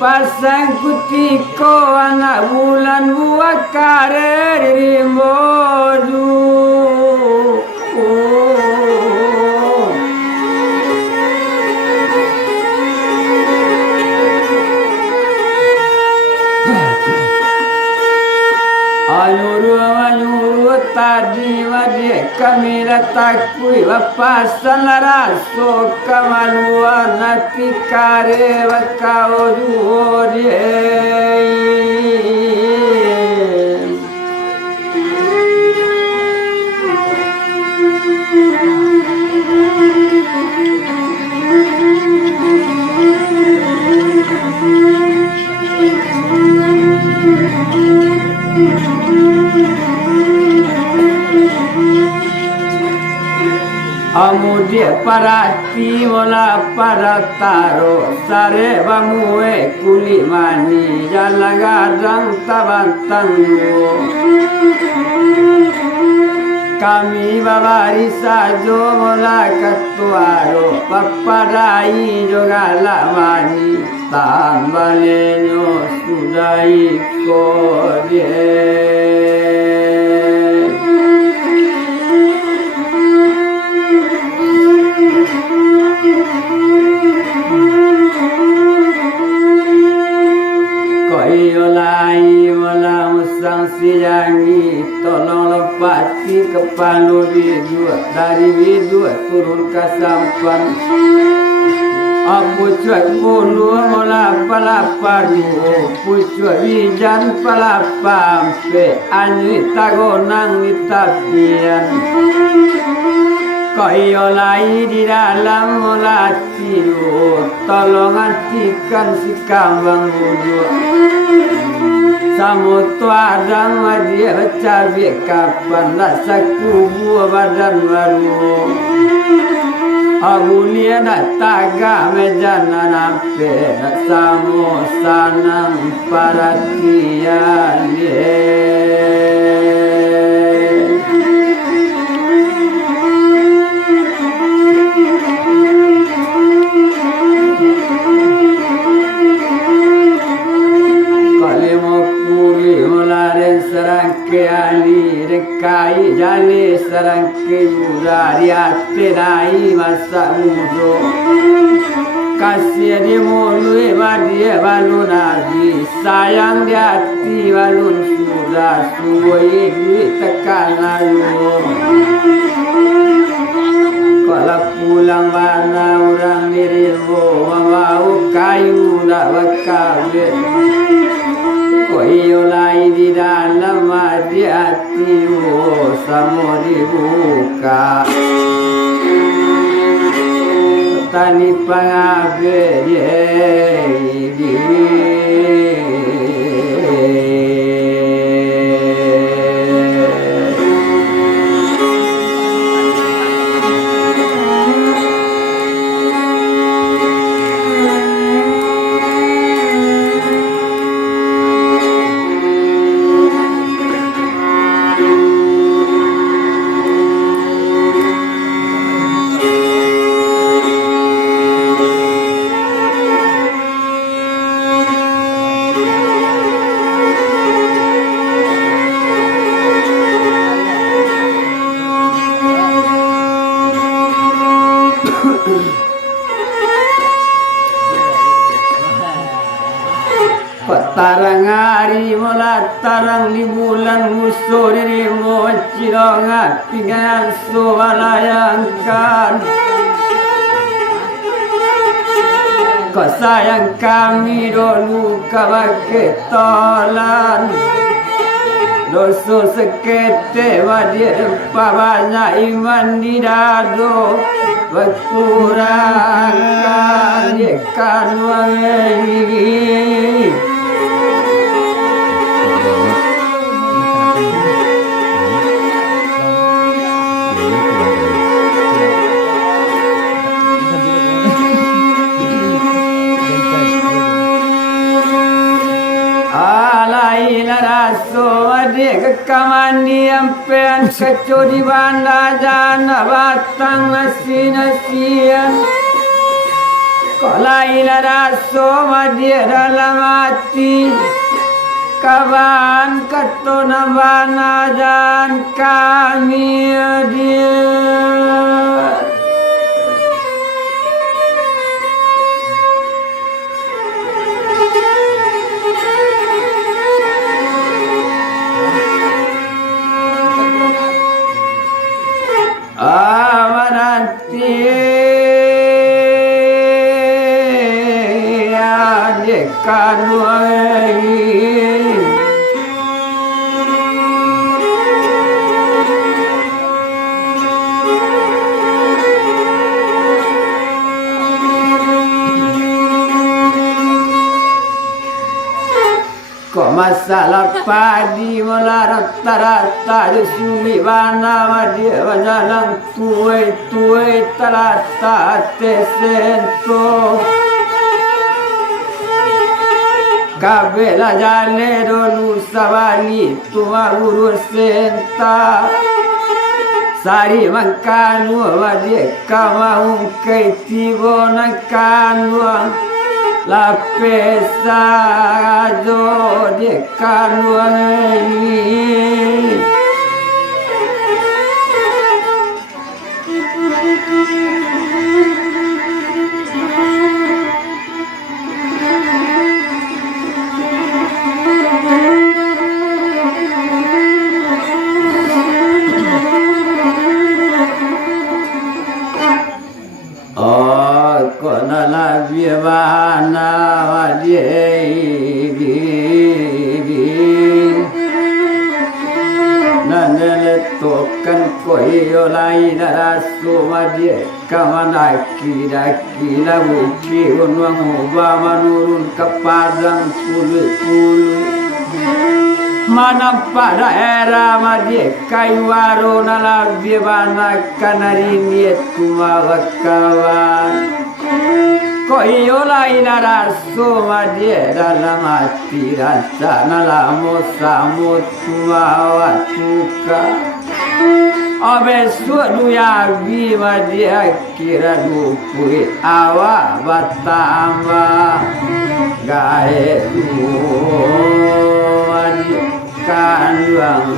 pasang kutiko anak bulan buah karir rimboju. Anyuru tadi wadi kami takui wapasan raso kamaluan nati kare wakau duodie. Amudia parati mola para taro sare bamue kulimani jalan gadang tabantangu kami babari sajo mola katuaro papadai jogalamani tambalenyo sudai kodie. Siyangi tolong lepati kepala bidua dari bidua turun ke sampan aku cuak bulu mola palapadu pucuak wijan palapampe anyi tagonang di tapian kaya lai di dalam mola tiru tolong hatikan si kambang bulu Samutu adang madia cabi kapan rasa kubu badan baru Agulia nak taga mejana nampe samu sanang paratian Sarangke ali rekai jale sarangke murari atenai masa mudo kasih di mulu dia balun nabi sayang di hati balun sudah suai duit tekan lalu kalau pulang mana orang dirimu mau kayu nak bakal Koyo lai di dalam hatimu samo dibuka Tani pangabedi Tarang hari mola tarang libulan musuh dirimu cirong hati dengan suwalayangkan Kau sayang kami dulu kabake tolan Dosa sekete wadir banyak iman di dado Berkurangkan ikan wangi So adik kamandi ampean kecuri banda jana batang nasi-nasian lain rasa madia dalam hati kawan ketuna bana dan kami dia amanati kanuai kok masalah padi mula rata-rata di sumibana madia wajalang tuai telata tesento kabela jale dolu sabali tua guru senta sari mangkanu madia kamau kaitibo nakanu la pesa jo de kanuai kona la vievana vadiegi nanele tokan koyo lai narasu madie kamanaki dakila buki unwang obama nurun ke padang pulu mana pada era madie kaiwaro nala vievana kanarini tumawakawan koyo lain raso madie dalam hati rasa nalamo samo tumawatuka abe suatu ya vi madie kira dupui awa batamba gae madie kanwang